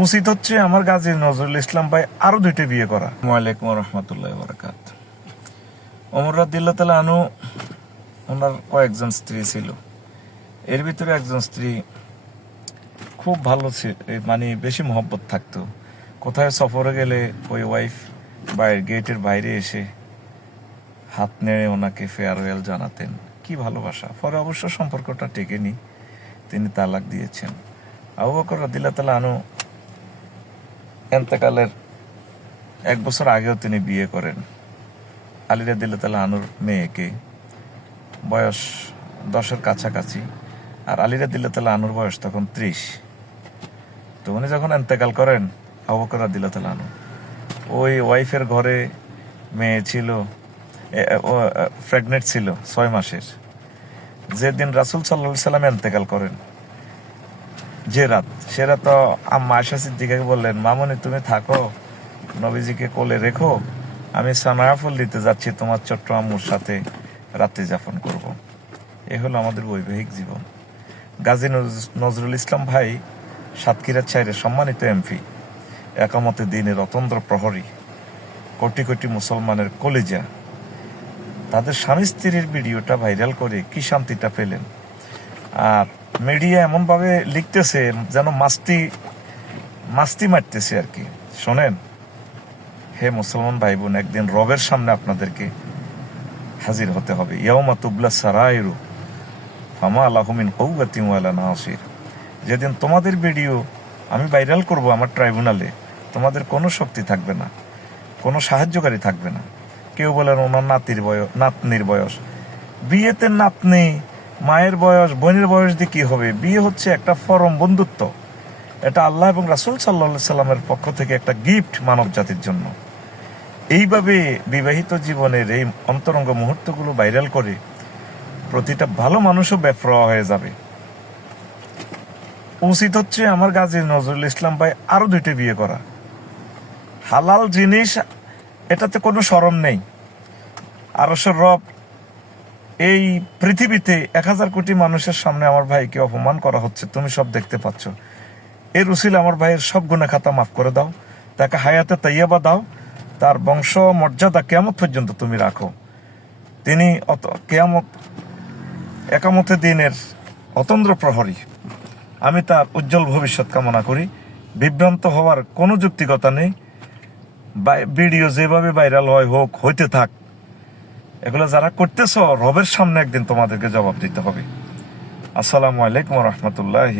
উচিত হচ্ছে আমার গাজী নজরুল ইসলাম ভাই আরো 2টা বিয়ে করা। ওয়ালাইকুম রহমতুল্লাহ বরকাত। ওমর রাদিয়াল্লাহু তাআলা আনহু ওনার কয়েকজন স্ত্রী ছিল, এর ভিতরে একজন স্ত্রী খুব ভালো ছিল, মানে বেশি মহব্বত থাকতো। কোথায় সফরে গেলে ওই ওয়াইফ গেটের বাইরে এসে হাত নেড়ে ওনাকে ফেয়ারওয়েল জানাতেন। কি ভালোবাসা! পরে অবশ্য সম্পর্কটা টেকেনি, তিনি তালাক দিয়েছেন। আবু বকর রাদিয়াল্লাহু তাআলা আনহু এন্তেকালের 1 বছর আগেও তিনি বিয়ে করেন আলী রাদিয়াল্লাহু তাআলা আনহুর মেয়েকে, বয়স 10-এর কাছাকাছি। আর আলী রাদিয়াল্লাহু তাআলা আনহুর বয়স তখন 30। তো উনি যখন এন্তেকাল করেন, আবু বকর রাদিয়াল্লাহু তাআলা আনহু, ওই ওয়াইফের ঘরে মেয়ে ছিল, প্রেগনেন্ট ছিল 6 মাসের। যেদিন রাসূল সাল্লাল্লাহু আলাইহি সাল্লাম এন্তেকাল করেন, যে রাত, সে রাত আম্মা আয়েশা সিদ্দিকাকে বললেন, মামুনি তুমি থাকো, নবীজিকে কোলে রেখো, আমি সানায়াফল দিতে যাচ্ছি, তোমার ছোট্ট আম্মুর সাথে রাত্রি যাপন করব। এ হলো আমাদের বৈবাহিক জীবন। গাজী নজরুল ইসলাম ভাই সাতক্ষীরার চাইরে সম্মানিত এমপি, একামতে দ্বীনের অতন্দ্র প্রহরী, কোটি কোটি মুসলমানের কলিজা। তাদের স্বামী স্ত্রীর ভিডিওটা ভাইরাল করে কি শান্তিটা পেলেন। আর মিডিয়া এমনভাবে লিখতেছে যেন মাস্তি মারতেছে আর কি। শোনেন, হে মুসলমান ভাই বোন, একদিন রবের সামনে আপনাদেরকে হাজির হতে হবে। ইয়াউমা তুবলা সারাইরু ফামা লাহু মিন কুওয়াতিন ওয়ালা নাসির। যেদিন তোমাদের ভিডিও আমি ভাইরাল করব আমার ট্রাইব্যুনালে, তোমাদের কোনো শক্তি থাকবে না, কোনো সাহায্যকারী থাকবে না। কেউ বলেন ওনার নাতনির বয়স, বিয়েতে নাতনি, মায়ের বয়স, বোনের বয়স দিয়ে কি হবে? বিয়ে হচ্ছে একটা পরম বন্ধুত্ব, এটা আল্লাহ এবং রাসূল সাল্লাল্লাহু আলাইহি সাল্লামের পক্ষ থেকে একটা গিফট মানব জাতির জন্য। এইভাবে বিবাহিত জীবনের এই অন্তরঙ্গ মুহূর্তগুলো ভাইরাল করে প্রতিটা ভালো মানুষও বেপরোয়া হয়ে যাবে। উচিত হচ্ছে আমার গাজী নজরুল ইসলাম ভাই আরো 2টা বিয়ে করা। হালাল জিনিস, এটাতে কোনো শরম নেই। আরশের রব এই পৃথিবীতে 1000 কোটি মানুষের সামনে আমার ভাইকে অপমান করা হচ্ছে, তুমি সব দেখতে পাচ্ছ। এর উসিলে আমার ভাইয়ের সব গুনাহ খাতা মাফ করে দাও, তাকে হায়াতে তাইয়্যিবা দাও, তার বংশ মর্যাদা কিয়ামত পর্যন্ত তুমি রাখো। তিনি একামতে দ্বীনের অতন্দ্র প্রহরী। আমি তার উজ্জ্বল ভবিষ্যৎ কামনা করি। বিভ্রান্ত হওয়ার কোনো যুক্তিকতা নেই। ভিডিও যেভাবে ভাইরাল হইতে থাক। এগুলো যারা করতেছ, রবের সামনে একদিন তোমাদেরকে জবাব দিতে হবে। আসসালামু আলাইকুম রহমতুল্লাহ।